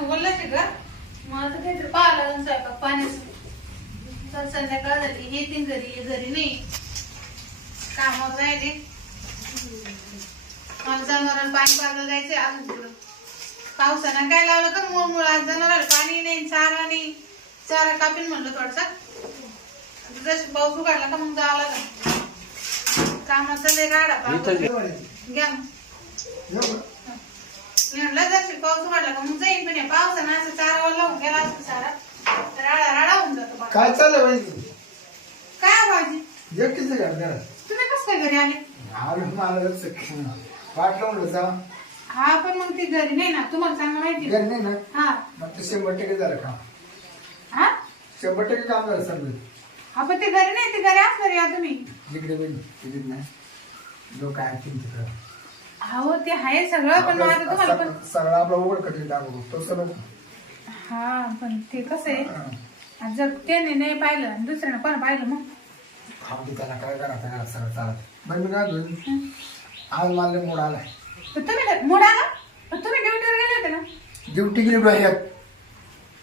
बोलला का मग आता काहीतरी पाहायला लागून स्वयंपाक पाण्याचं. तर संध्याकाळ झाली. येतील घरी ये घरी नाही. कामावर राहिले. मला जनावरांना पाणी पाजायला जायचंय अजून पुढं पावसानं काय लावलं का मूळ मूळ? आज जनावराला पाणी नाही चारा नाही. चारा कापीन म्हणलं थोडसा. जसं पाऊस उघडला का मग जावं लागलं. कामाचा लय. घ्या. मी म्हणलं पाऊस का? मग जाईन पण या पावसानं असं चारावर लावून गेला असतं सारा तर राडा राडा होऊन जातो. काय चाललंय वहिनी काय भाजी एकटीच का घरात? तुम्ही कसं काय घरी आले? आलो मला लक्ष वाट लावून जा. हा पण मग ती घरी नाही ना. तुम्हाला चांगलं माहिती घरी नाही ना? हा. मग ते शंभर टक्के झालं काम. हा? शंभर टक्के काम झालं समजा हा पण ते घरी नाही ते घरी असणार या तुम्ही. इकडे वहिनी तिकडे नाही. लोक ऐकतील तिकडं हो ते आहे सगळं पण मग आता तुम्हाला पण सगळं आपला उघड कधी दाखवतो. तसं नको हा पण ते कसं आहे? जर त्याने नाही पाहिलं आणि दुसऱ्यानं पण पाहिलं मग? खाऊ दे त्याला काय करा त्याला सगळं चालत बरं मी काय होईल आज मला मूड आलाय. तर तुम्ही मूड आला? पण तुम्ही ड्युटीवर गेले होते ना? ड्युटी गेली बाहेर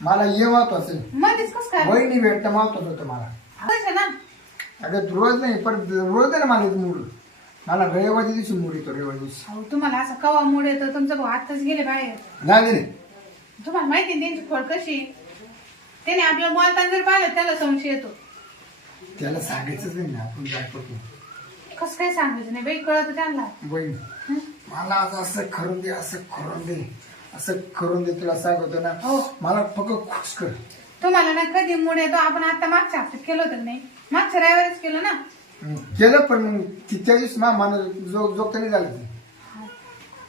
मला ये महत्वाचं. आहे. मध्येच कसं काय? वहिनी भेटणं महत्वाचं होतं मला. कसं ना? अगं रोज नाही पण रोज आहे ना मला मूड मला रविवारी दिवशी मूड येतो रविवारी दिवशी. अहो तुम्हाला असं कवा मूड येतो? तुमचा भाऊ आताच गेले बाहेर. नाही नाही तुम्हाला माहिती आहे त्यांची फळ कशी आहे? त्याने आपल्याला बोलताना जर पाहिलं त्याला संशय येतो. त्याला सांगायचंच नाही ना आपण काय करतो? कसं काय सांगायचं नाही? बाई कळत त्यांना. हं? मला आज असं करून दे असं करून दे. असं करून दे तुला सांगतो ना. हो. मला फक्त खुश कर. तुम्हाला ना कधी मूड येतो? आपण आता मागच्या हप्त्यात केलं होतं का नाही? मागच्या रविवारीच केलं ना? केलं पण मग ती त्या दिवशी मा मला जो जो कधी झालं ते.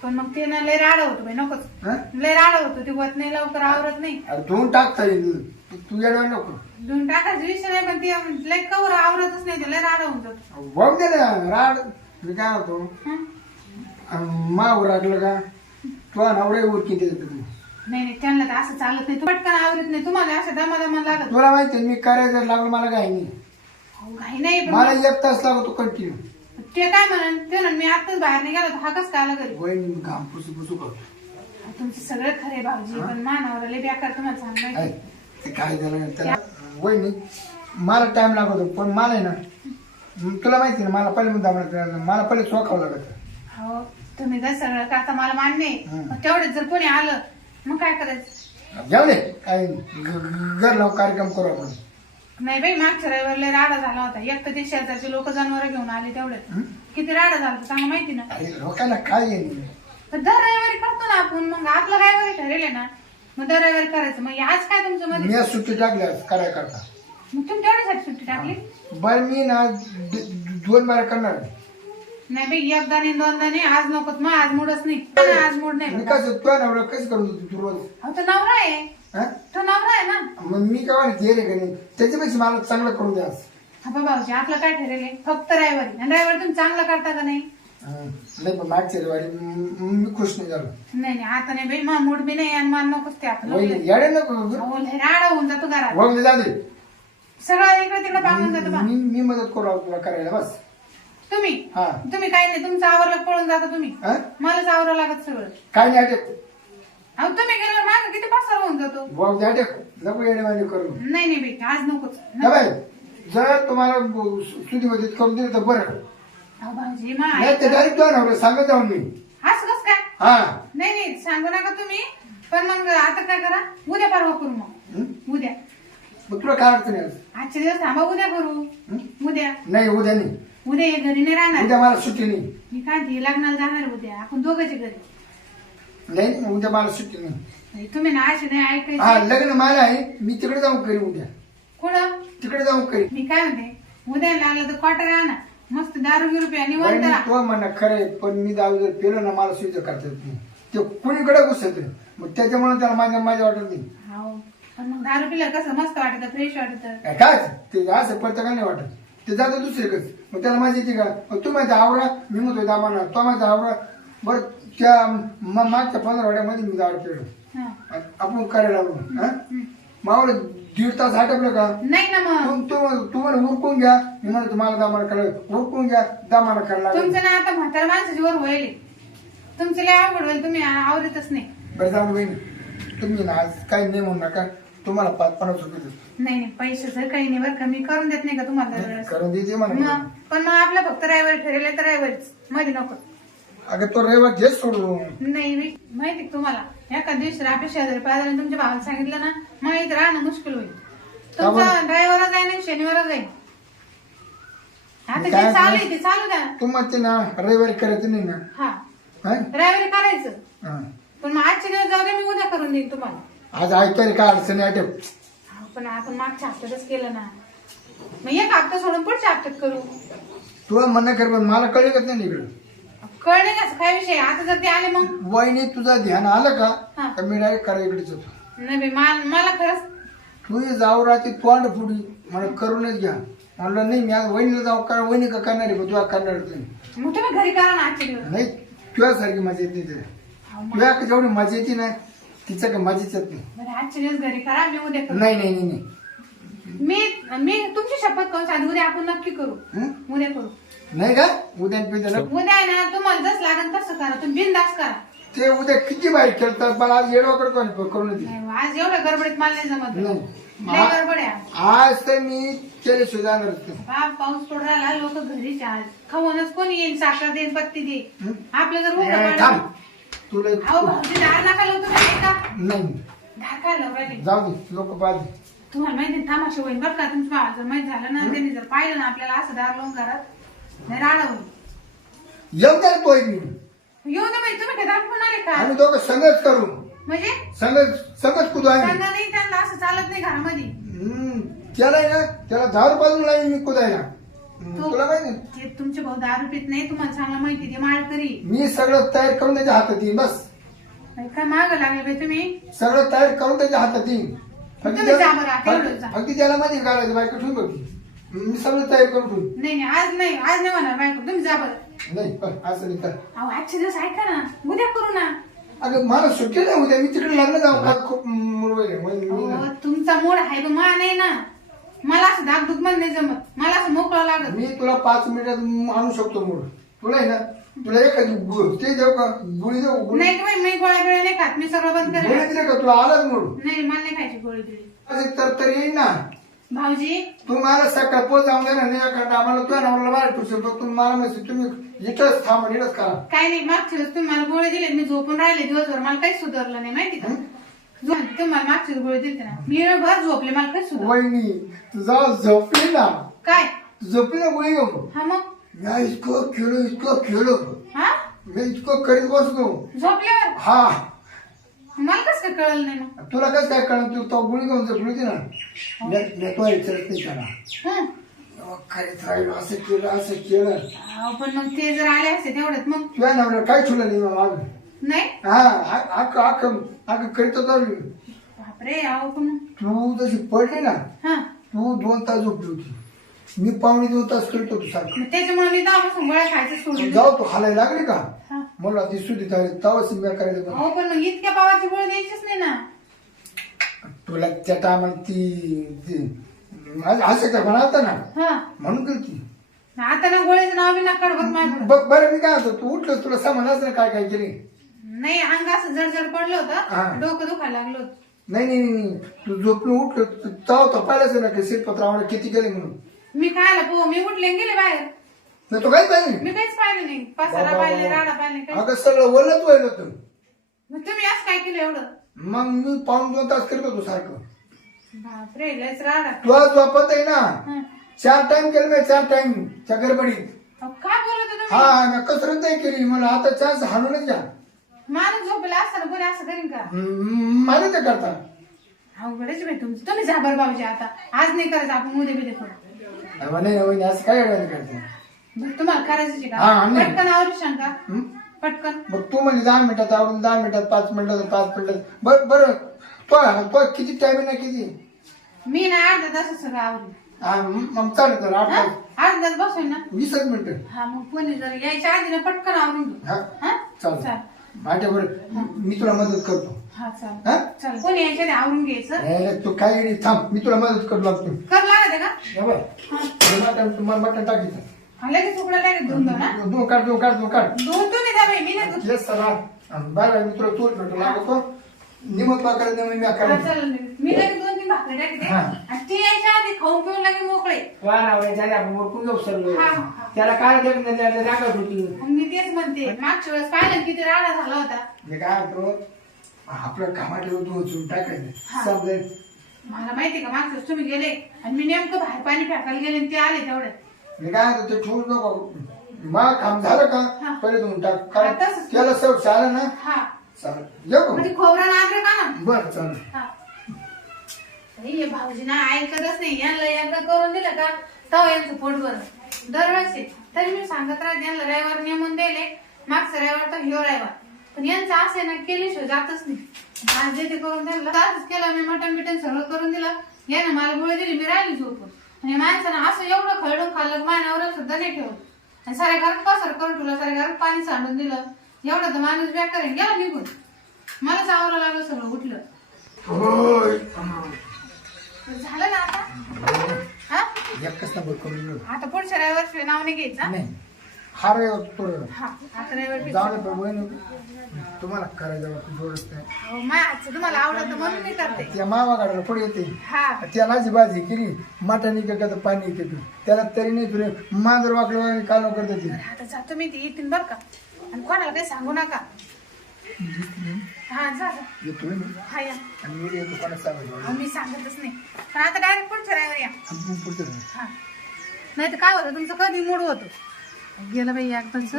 पण मग ते ना लय राडा होतो बाई नकोच. हं? लय राडा होतो ते होत नाही लवकर आवरत नाही. अरे धुवून टाकता येईल. तू- तू येणार नको. दोन टाकायचा विषय नाही पण ते लय कवर आवरतच नाही ते लय राडा होऊन जातो. बघ दे ना राड. मी काय होतो हं? मावर लागलं का? तुला नवरे उरकी देत तू नाही नाही त्यांना तर असं चालत नाही. पटकन आवरत नाही तुम्हाला असं दमा लागत तुला माहिती आहे, मी करायचं लागलं मला काय नाही. नाही पण मला एक तास लागतो कंटिन्यू ते काय म्हणून ते म्हणून मी आताच बाहेर निघालो हा कस काय आला घरी? वहिनी मी घाम पुसू पुसू करतो. तुमचं सगळं खरे भाऊजी पण मानावर लय बेकार तुम्हाला ऐक, ते काय झालं त्याला वहिनी मला टाइम लागतो पण मला आहे ना म, तुला माहिती आहे ना मला पहिले मुद्दा मला पहिले चोखावं लागत. हो तुम्ही काय सगळं का आता मला मान्य आहे. हं. तेवढेच जर कोणी आलं मग काय करायचं? जाऊ दे काय घर लावून कार्यक्रम करू आपण. नाही बाई मागच्या रविवार लय राडा झाला होता. एक तर ते शेजारचे लोक जनावर घेऊन आले तेवढे? किती राडा झाला होता सांगा माहिती ना? अरे लोकांना काय पण दर रविवारी करतो ना आपण. मग आपलं रविवारी ठरेल आहे ना? मग दर रविवारी करायचं. मग आज काय तुमचं मध्ये मी आज सुट्टी टाकली आज कराय करता. मग तुम्ही तेवढ्यासाठी सुट्टी टाकली? बरं मी ना द- दोन बारा करणार नाही बाई एकदा नाही दोनदा नाही आज नकोच मग आज मूडच नाही. आज मूड नाही मी. कसं तुझ्या नवरा कसं करू तू रोज? अहो तो नवरा आहे. हा? तो नवरा आहे ना. मग मी काय म्हणते रे का नाही? त्याच्यापेक्षा मला चांगलं करून द्या आज. हा बाबा भाऊजी आपलं काय ठरेल आहे? फक्त रविवारी. आणि रविवारी तुम्ही चांगलं करता का नाही? हं. नाही पण मागच्या रविवारी म- म- मी खुश नाही झालो. नाही नाही आता नाही बाई मा मूड बी नाही आणि मला नकोच ते आता वहिनी येडे नको करू. राडा होऊन जातो घरात. वहिनी जाऊ दे. सगळं इकडे तिकडे पांगून जातो बा. मी मी मदत करू राव तुला करायला बस. तुम्ही? हा. तुम्ही काही नाही तुमचं आवरलं पळून जाता तुम्ही. हा? मलाच आवरावं लागत सगळं. काय नाही अटक अहो तुम्ही गेल्यावर मागं किती पासा होऊन जातो? अटक नको येडेवाणी करू. नाही नाही बाई आज नकोच ना बाई जर तुम्हाला ब- सुधी मदत करून दिली तर बरं. अहो, भाऊजी मा नाही ते डायरेक्ट जाऊ नवरा सांगत जाऊन मी. असं कस काय? हा. नाही नाही सांगू नका तुम्ही. पण मग आता काय करा? उद्या परवा करू मग. हं? उद्या. मग तुला काय अडचण आहे? आज? आजचे दिवस थांबा उद्या करू. हं? उद्या. नाही उद्या नाही. उद्या हे घरी नाही राहणार. उद्या मला सुट्टी नाही. मी काय ते लग्नाला जाणार उद्या. आपण दोघांचे घरी. नाही उद्या मला सुट्टी नाही. तुम्ही ना असे नाही हा ऐकायचे लग्न मला आहे. मी तिकडे जाऊन करीन उद्या. कुठं? तिकडे जाऊन करीन. मी काय म्हणते उद्या लागलं तर क्वार्टर आणा मस्त दारू बिरू प्या निवांत राहा. तो म्हणा खरंय पण मी दारू जर पेलो ना मला सुविधा करता येत नाही. ते कुणीकडे घुसत नाही. मग त्याच्यामुळे त्याला माझ्या माझ्या वाटत नाही. हो पण मग दारू पिल्यावर कसं मस्त वाटत फ्रेश वाटत. काय? ते असं प्रत्येकाला नाही वाटत. ते जातं दुसरीकडे. मग त्याला माझी येते का? मग तू माझा आवडा मी म्हणतो दामाना तो माझा आवडा बरं त्या मागच्या पंधरा वाड्यामध्ये मी दारू पेलो. आपण करायला लागलो. हा? मावळ दीड तास हटपलं का? नाही ना मग. तू तुम्हाला उरकून घ्या. मी म्हणतो तुम्हाला दामाना करायला उरकून घ्या दामाना करायला लागेल. तुमचं ना आता म्हातारा माणसाची वर होईल तुमचं लय आवड होईल तुम्ही आवडतच नाही. बरं जाऊ बहिणी तुम्ही ना आज काही नाही म्हणू नका. तुम्हाला पाच पन्नास रुपये देतो. नाही नाही पैशाचं काही नाही बरं का. मी करून देत नाही का तुम्हाला दरवेळेस? करून देते मग? पण मग आपलं फक्त ड्रायव्हर ठरेल तर ड्रायव्हरच मध्ये नको. अगं तो रविवार घेच सोडून. नाही मी माहिती का तुम्हाला? एका दिवशी आपल्या शेजारी पाहिजे तुमच्या भावाला सांगितलं ना मग इथं राहणं मुश्किल होईल. का बरं? तुमचा ड्रायव्हरच आहे ना शनिवारच आहे. आता जे काय चालू आहे ते चालू द्या. तू म्हणते ना रविवारी करायचं नाही ना. हा. हा? ड्रायव्हर करायचं. हा. पण मग आजचे दिवस जाऊ मी उद्या करून देईन तुम्हाला. आज ऐकायला काय अडचणी हा, पण आपण मागच्या हप्त्यातच केलं ना. मग एक हप्ता सोडून पुढच्या हप्त्यात करू. तुला म्हणणं कर पण मला कळलं नाही इकडं? कळणे का काय विषय? आता जर ते आले मग? वहिनी तुझा ध्यान आलं हा. का तर मी डायरेक्ट करा इकडेच होतो नाही बाई, मा- मला खरंच तू ये जाऊ राहते तोंड फुडी मला करूनच घ्या. म्हणलं नाही मी आज वहिनीला जाऊ का? वहिनी का करणार आहे? तुला करणार नाही. तुम्ही घरी करा ना आजचे दिवस. नाही तुझ्यासारखी मजा येते तिला. अहो, मग- तुझ्या जेवढी मजा येते ना? तिचं का मजाच येत नाही बरं आजचे दिवस घरी करा मी उद्या करू. नाही नाही नाही नाही. मी मी तुमची शपथ करू सांग उद्या आपण नक्की करू. हं? उद्या करू. नाही का? उद्या पिद्या उद्या आहे ना तुम्हाला जस लागेल तसं करा. तुम्ही बिनदास करा. ते उद्या किती बाहेर खेळतात मला आज येडवा करतो करून नाही, आज एवढ्या गडबडीत मला नाही जमत. नाही. लय गडबड आहे आज. आज तर मी केले सुधारणार बाप पाऊस पडून राहिला लोक घरीच आज खाऊनच कोणी येईन साखर देईन पत्ती दे हं? आपलं जर उघडं पडलं. तुला अहो भाऊजी दार नका लावू तुम्ही का? नाही. दार राहिले. जाऊ दे लोक पाहते तुम्हाला माहिती आहे, तमाशा होईल बरं का? तुमच्या भावाचं माहीत झालं ना त्यांनी जर पाहिलं ना आपल्याला असं दार लावून घरात नाही राडा होईल येऊ द्या तोय मी येऊ दे म्हणजे तुम्ही काय दाखवून आले का? आम्ही दोघं संगत करू म्हणजे? संगत संगत कुदू आम्ही. त्यांना नाही त्यांना असं चालत नाही घरामध्ये. हम्म, त्याला आहे ना त्याला दहा रुपयाला लाईन मी कुदायला. तो- तुला माहिती आहे? ते तुमचे भाऊ दारू पित नाही तुम्हाला चांगलं माहिती ते माळकरी मी सगळं तयार करून त्याच्या हातात येईन बस. नाही, काय माग लागले बाई तुम्ही? सगळं तयार करून त्याच्या हातात येईन फक्त तुम्ही जा बरं, आता एवढं जा. फक्त फक्त त्याला माहिती घालायचं बायका ठेवून बघ. मी सगळं तयार करून ठेवून. नाही नाही आज नाही आज नाही म्हणणार बायको. तुम्ही जा बरं. नाही पण असं नाही कर अहो आजचे दिवस ऐका ना. उद्या करू ना. अगं मला सुट्टी नाही उद्या. मी तिकडे लग्न जाऊ. का खूप अहो, तुमचा मूड आहे पण मा नाही ना. मला असं दाग दुख नाही जमत. मला असं मोकळं लागत. मी तुला पाच मिनिटात आणू शकतो मूड तुला आहे ना? तुला एखादी गु- ते देऊ का? गुळी देऊ गुळी? नाही बाई मी गोळ्या बिळ्या नाही खात. मी सगळं बंद गुळी करेल दिली का तुला? आलाच मूड नाही मला नाही खायची गोळी बिळी. तर तर येईन ना. भाऊजी? तू मला सकाळ पोच जाऊन दे ना नाही एखादा आम्हाला तुझ्या नवऱ्याला बाहेर ठेवशील पण तुम्ही मला म्हणशील तुम्ही इथंच थांबा इथंच करा. काय नाही मागच्या वेळेस तुम्ही मला गोळी दिले मी झोपून राहिले दिवसभर मला काही सुधारलं नाही माहिती का? झोप तुम्हाला मागच्या वेळेस गोळी दिली ना. मी भर झोपले मला काही सुधारलं वहिनी तुझा झोपली ना. काय? तू झोपली ना गोळी घेऊन हा मग? मी इतकं खेळलो इतकं खेळलो. हा? मी इतकं करीत बसलो. झोपल्यावर? हा. मला कसं काय कळलं नाही मग? तुला कसं काय कळलं? तू तो गुळी घेऊन झोपली होती ना. मी- मी तो विचारत नाही त्याला हं. करीत राहिलो असं केलं असं केलं. अहो, पण मग ते जर आले असते तेवढ्यात मग? तुझ्या नवऱ्या काय ठेवलं नाही माग नाही? हा करीत. बापरे पण. तू जशी पडली ना हा. तू दोन तास झोपली होती. मी पावणे दोन तास करत होतो सारखं. मग त्याच्यामुळे मी तेव्हापासून गोळ्या खायचं सोडून दिलं. जाऊ तू हालायला लागली का? हा. मला ती सुधी तवा सिंगा करायचं पण. अहो पण मग इतक्या पावाची गोळी द्यायचीच नाही ना. तुला त्या टायमाला ती ती- माझं हसायचं पण आता ना? हा. म्हणून गेली आता ना गोळ्याचं नाव बी नका बघ माझ्याकडे बघ बरं मी काय होतो तू उठलं तुला समजलंच ना काय काय केली? नाही अंग असं जडजड पडलं हा. होतं डोकं दुखायला लागलं होतं. नाही नाही नाही नाही. तू झोपलं उठलं तू तेव्हा तो पाहिलंच ना की शीतपत्रावर किती गेले म्हणून? मी खायला पो मी उठले आणि गेले बाहेर. नाही तो काय पाहिजे मी काहीच पाहिलं नाही. पसारा पाहिले राडा पाहिले काही. अगं सगळं व्हायला होतं मग तुम्ही असं काय केलं एवढं? मग मी पाऊन दोन तास करत होतो सारखं. बापरे लयच राडा. तू आज झोपत आहे ना? हं. चार टाइम केलं मी चार टाइम त्या गडबडीत. अहो, काय बोलत होते हा मी कसरत नाही केली. मला आता चान्स हाणूनच घ्या. माणूस झोपला असताना कोणी असं करीन का? मला ते करता. अवघडच बाई तुमचं. तुम्ही जा बरं भाऊजी आता. आज नाही करायचं आपण उद्या बिद्या करू. नाही असं काय करते? बरं तुम्हाला करायचं आहे हा, का आम्ही- पटकन आवरू शंका? हं? पटकन? मग तू म्हणजे दहा मिनिटात आवडून दहा मिनिटात पाच मिनिटात पाच मिनिटात. बर बरं. तो तो किती टाइम ना किती? मी ना अर्धा तास सगळं आवरू हा, मग चालेल तर आठ हा? तास. अर्धा तास बसून ना. वीसच मिनिटं. हा मग कोणी जर यायच्या आधी ना पटकन आवरून घेऊ. हा हा? चालेल. चाल बरं मी तुला मदत करतो. हा हा? कोणी यायच्या आवरून घ्यायचं? तू काय येडी थांब. मी तुला मदत करू लागतो. कर लागत आहे का? हे बघ, हा. हे बटन तुम्हाला बटन टाकीचं हा, लगेच दोन दोन हा? दोन काढ दोन काढ दोन काढ. दोन बाई मी नाही येस बाय बाय मी तुला तोच भेटू लागतो. निमत मी हा, चालेल ना. मी लगेच दोन तीन भाकरी टाकते हा. आणि ती यायच्या आधी खाऊन पिऊन लगे मोकळे. वा नवऱ्याच्या आधी आपण ओळखून जाऊ हा, हा. त्याला काय देखणं त्याला दाखवत होती आणि मी तेच म्हणते मागच्या वेळेस पाहिलं ना किती राडा झाला होता. मी काय म्हणतो आपलं कामात उचलून टाकायचं. हा. समजेल मला माहिती का मागच्या वेळेस तुम्ही गेले आणि मी नेमकं बाहेर पाणी फेकायला गेले आणि ते आले तेवढ्यात मी काय म्हणतो ते ठेवून नको. मा काम झालं हा. का पहिले तुम्ही टाक. तसंच. त्याला चालेल ना. हा. चालेल. येऊ? म्हणजे खोबरं नागरे का ना? बरं चालेल. हा. हे भाऊजी ना ऐकतच नाही. यांना एकदा करून दिलं का तव यांचं पोट भरलं. दरवर्षी तरी मी सांगत राहते यांना रविवार नेमून दिले. मागचा रविवार तर ह्यो रविवार. पण यांचं असं ना केल्याशिवाय जातच नाही. आज देते करून दिलं आजच केलं मी मटण बिटन सगळं करून दिलं. यानं मला गोळी दिली मी राहिली झोपून. आणि माणसानं असं एवढं खळडून खाल्लं मानावर सुद्धा नाही ठेवलं. आणि साऱ्या घरात पसर करून ठेवलं साऱ्या घरात पाणी सांडून दिलं. एवढं तर माणूस बेकार आहे गेला निघून. मलाच चावलं लागलं सगळं उठलं. एकच नंबर करून. आता पुढच्या रविवार नाव नाही घ्यायचं नाही. हा रे तो हा आता रविवार. जाऊ बहिणी तुम्हाला करायचं थोडंच नाही. अहो, माय हातचं तुम्हाला आवडत म्हणून मी करते. त्या मावा गाडाला पुढे येते. हा. त्याला जी भाजी केली मटण इकडे का तर पाणी इकडे त्याला तरी नाही तुला मांजर वाकडे कालव करते ती. आता जातो मी ती येतील बरं का? आणि कोणाला काही सांगू नका. हा जा जा. येतो मी हा या. आणि मी येतो कोणाला सांगायचं अहो, मी सांगतच नाही. पण आता डायरेक्ट पुढच्या रविवार या. आणि तू पुढचं नाही. हा. नाही तर काय होतं तुमचं कधी मूड होतो? गेलं बाई एकदाच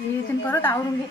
येतील परत आवरून घे.